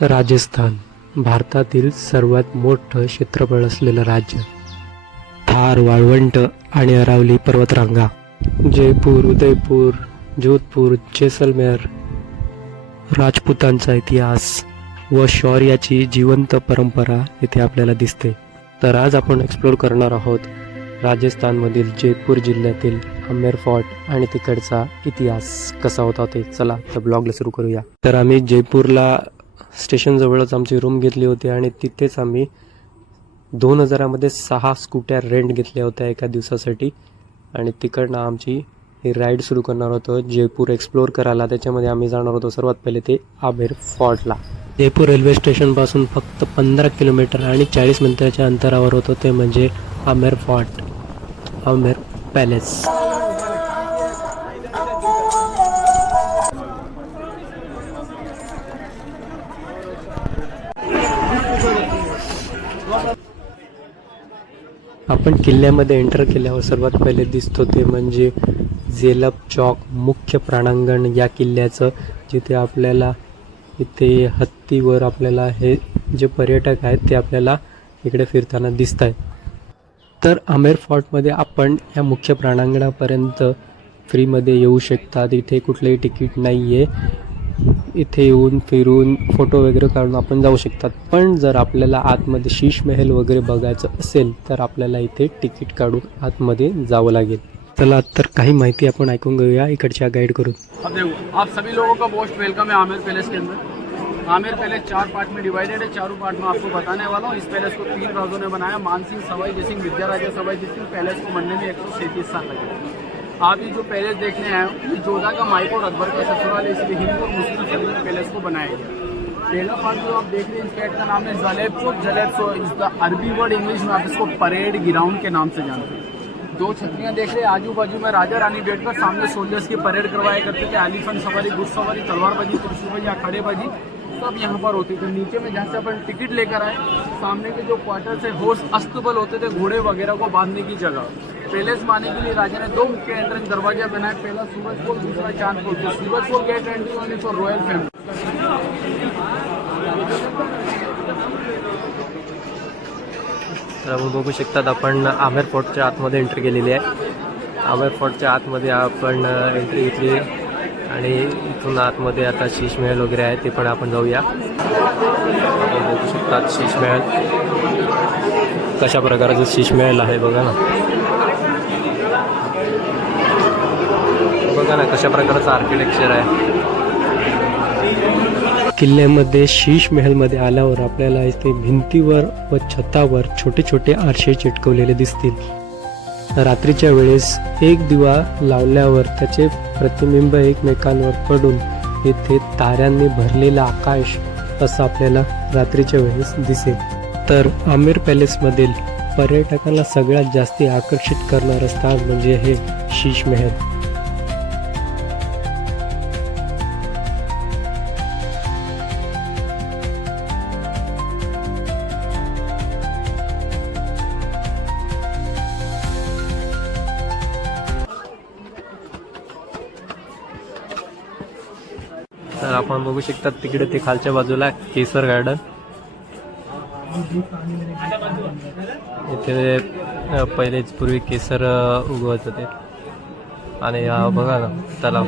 राजस्थान भारतातील सर्वात मोठं क्षेत्रफळ असलेलं राज्य. थार वाळवंट आणि अरावली पर्वतरांगा, जयपूर, उदयपूर, जोधपूर, जैसलमेर, राजपुतांचा इतिहास व शौर्याची जिवंत परंपरा येथे आपल्याला दिसते. तर आज आपण एक्सप्लोर करणार आहोत राजस्थानमधील जयपूर जिल्ह्यातील आमेर फोर्ट आणि तिकडचा इतिहास कसा होता ते. चला तर ब्लॉगला सुरू करूया. तर आम्ही जयपूरला स्टेशनजवळच आमची रूम घेतली होती आणि तिथेच आम्ही 2000मध्ये 6 स्कूटर रेंट घेतल्या होत्या एका दिवसासाठी आणि तिकडनं आमची ही राईड सुरू करणार होतो जयपूर एक्सप्लोर करायला. त्याच्यामध्ये आम्ही जाणार होतो सर्वात पहिले ते आमेर फोर्टला. जयपूर रेल्वे स्टेशनपासून फक्त 15 किलोमीटर आणि 40 मिनिटाच्या अंतरावर होतं ते म्हणजे आमेर फोर्ट, आमेर पॅलेस. आपण किल्ल्यामध्ये एंटर केल्यावर सर्वात पहिले दिसतो ते म्हणजे जेलब चौक मुख्य प्रांगण या किल्ल्याचं, जिथे आपल्याला इथे हत्तीवर आपल्याला हे जे पर्यटक आहेत ते आपल्याला इकडे फिरताना दिसत आहेत. तर आमेर फोर्टमध्ये आपण या मुख्य प्रांगणापर्यंत फ्रीमध्ये येऊ शकतात. इथे कुठलेही तिकीट नाही आहे. इथे येऊन फिरून फोटो वगैरे काढून आपण जाऊ शकतात. पण जर आपल्याला आतमध्ये शीश महल वगैरे बघायचं असेल तर आपल्याला इथे तिकीट काढून आतमध्ये जावं लागेल. चला तर काही माहिती आपण ऐकून घेऊया इकडच्या गाईड करून. अब देखो, आप सभी लोगों का मोस्ट वेलकम है आमेर पैलेस के अंदर. आमेर पैलेस 4 पार्ट में डिवाइडेड है. चारों पार्ट में आपको बताने वाला हूँ. इस पैलेस को 3 राजों ने बनाया. मानसिंह, सवाई जय सिंह, विद्याराजा सवाई जय सिंह. पैलेस को बनने में 137 साल लगे. आप ये जो पैलेस देखने आए हो, ये जोधा का माइको और अकबर का ससुराल है, इसलिए हिंदू और मुस्लिम सभी ने पैलेस को बनाया गया. पहला पार्ट जो आप देख रहे हैं, इस गेट का नाम है जलेबसो. जलेबसो इज द अरबी वर्ड. इंग्लिश में आप इसको परेड ग्राउंड के नाम से जानते हैं. 2 छतरियाँ देख रहे हैं. आजू बाजू में राजा रानी बैठकर सामने सोल्जर्स की परेड करवाया करते थे. एलिफेंट सवारी, घुड़सवारी, तलवारबाजी, त्रिशूलबाजी, अखाड़ेबाजी सब यहाँ पर होते थे. नीचे में जहाँ से अपन टिकट लेकर आए, सामने के जो क्वार्टर से हॉर्स अस्तबल होते थे, घोड़े वगैरह को बांधने की जगह. पैलेस में आने के लिए राजा ने 2 मुख्य एंट्रेंस दरवाजा बनाए. पहला सूरज पोल, दूसरा चांद पोल. तो Suraj Pol gate entry only for royal family. तर आपण बघू शकतात आपण आमेर फोर्टच्या आतमध्ये एंट्री केलेली आहे. आमेर फोर्टच्या आतमध्ये आपण एंट्री घेतली आणि इथून आतमध्ये आता शीश महल वगैरे आहे ते पण आपण जाऊया. आपण बघू शकतात शीश महल कशा प्रकारचं शीश महल आहे बघा ना. बघा ना कशा प्रकारचं आर्किटेक्चर आहे. किल्ल्यामध्ये शीश महलमध्ये आल्यावर आपल्याला इथे भिंतीवर व छतावर छोटे छोटे आरसे चिटकवलेले दिसतील. रात्रीच्या वेळेस एक दिवा लावल्यावर त्याचे प्रतिबिंब एकमेकांवर पडून येथे ताऱ्यांनी भरलेलं आकाश असं आपल्याला रात्रीच्या वेळेस दिसेल. तर आमेर पॅलेसमधील पर्यटकांना सगळ्यात जास्ती आकर्षित करणारं स्थान म्हणजे हे शीश महल. तर आपण बघू शकतात तिकडे ते खालच्या बाजूला केसर गार्डन. इथे पहिलेच पूर्वी केसर उगवत होते आणि बघा ना तलाव.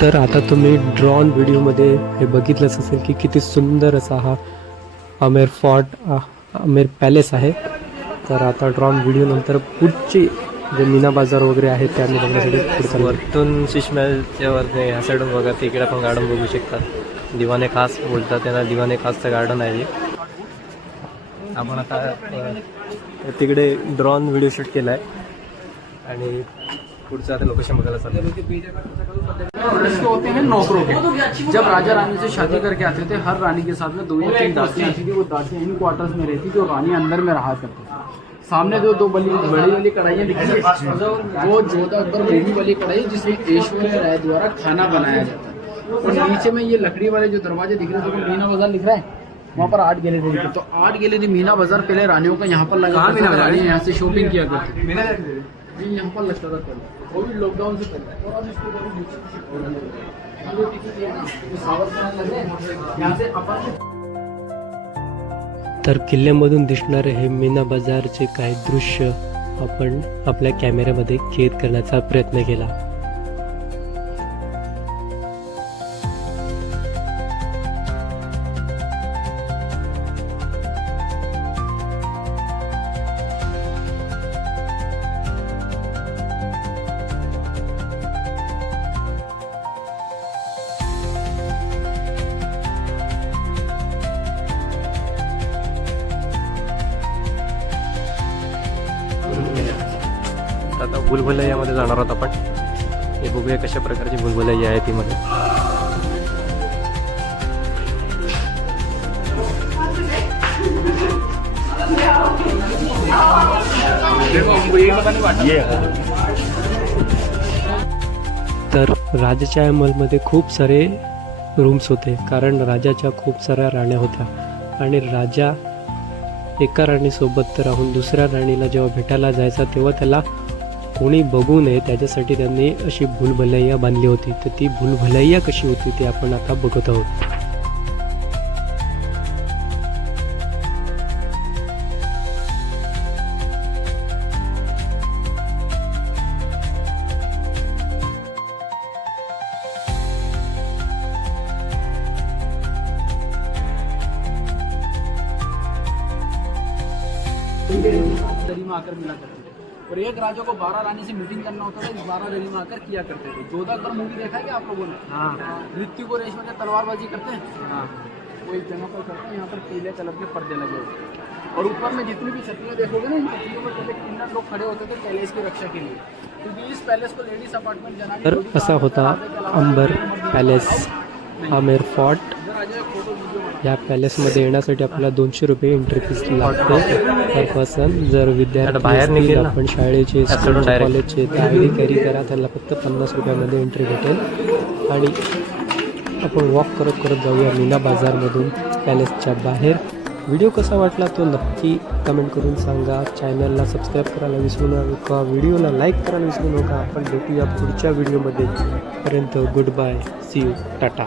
तर आता तुम्ही ड्रॉन व्हिडिओमध्ये हे बघितलंच असेल की किती सुंदर असा हा आमेर फोर्ट आमेर पॅलेस आहे. तर आता ड्रॉन व्हिडिओ नंतर पुढची जे मीना बाजार वगैरे आहे ते आम्ही बघण्यासाठी पुढचा वरतून शिशमहलच्या वरती ह्या साईडून बघा तिकडे आपण गार्डन बघू शकतात. दिवाने खास बोलतात त्यांना, दिवाने खासचं गार्डन आहे. आपण आता तिकडे ड्रॉन व्हिडिओ शूट केला आहे आणि पुढचं आता लोकेशन बघायला चाललं. इसके होते हैं नौकरों के. जब राजा रानी से शादी करके आते थे हर रानी के साथ में 2 या 3 दासियां आती थी. वो दासियां इन क्वार्टर्स में रहती थी और रानी अंदर में रहा करती थी. सामने जो 2 बड़ी वाली कढ़ाइयाँ दिखी है वो जोधा अकबर बेबी वाली कढ़ाई जिसमें ऐश्वर्या राय द्वारा खाना बनाया जाता है. और नीचे में ये लकड़ी वाले जो दरवाजे दिख रहे हैं, मीना बाजार लिख रहा है, वहाँ पर 8 गैलरी दिखे. तो 8 गैलरी मीना बाजार पहले रानियों का यहाँ पर लगा था. रानी यहाँ से शॉपिंग किया करती थी. ये यहाँ पर लगता था पहले, वो भी लॉकडाउन से पहले. और अब इसको यहाँ से अपन तर किल्ल्यामधून दिसणारे हे मीना बाजारचे काही दृश्य आपण आपल्या कॅमेऱ्यामध्ये कैद करण्याचा प्रयत्न केला. आता भुलभुलैयामध्ये जाणार आहोत आपण. हे बघूया कशा प्रकारची भुलभुलैया आहे ती मध्ये. तर राजाच्या महलमध्ये खूप सारे रूम्स होते, कारण राजाच्या खूप साऱ्या राण्या होत्या आणि राजा एका राणीसोबत राहून दुसऱ्या राणीला जेव्हा भेटायला जायचा तेव्हा त्याला कोणी बघू नये त्याच्यासाठी त्यांनी अशी भूलभुलैया बांधली होती. तर ती भूलभुलैया कशी होती ते आपण आता बघत आहोत. दरी में आकर मिला करते थे. और एक राजा को 12 रानी से मीटिंग करना होता था, इस 12 दरी में आकर किया करते थे. जोधा अकबर मूवी देखा है क्या आप लोगों ने? मृत्यु को रेशम में तलवारबाजी करते हैं, वो एक जगह पर करते हैं. यहाँ पर पीले कलर के पर्दे लगे होते हैं और ऊपर में जितनी भी छतरियाँ देखोगे ना, इन छतरियों पर पहले किन्नर लोग खड़े होते थे पैलेस की रक्षा के लिए, क्योंकि इस पैलेस को लेडीज अपार्टमेंट जना. तर असा होता अंबर पॅलेस आमेर फोर्ट. या पॅलेसमध्ये येण्यासाठी आपल्याला 200 रुपये एंट्री फीस लागते पर पर्सन. जर विद्यार्थी बाहेर असतील, निघेल ना. आपण शाळेचे direct. कॉलेजचे तर ID कॅरी करा, त्यांना फक्त 50 रुपयामध्ये एंट्री भेटेल. आणि आपण वॉक करत करत जाऊया मीना बाजारमधून पॅलेसच्या बाहेर. व्हिडिओ कसा वाटला तो नक्की कमेंट करून सांगा. चॅनलला सबस्क्राईब करायला विसरू नका, व्हिडिओला लाईक करायला विसरू नका. आपण भेटूया पुढच्या व्हिडिओमध्ये. पर्यंत good bye, see you, Tata.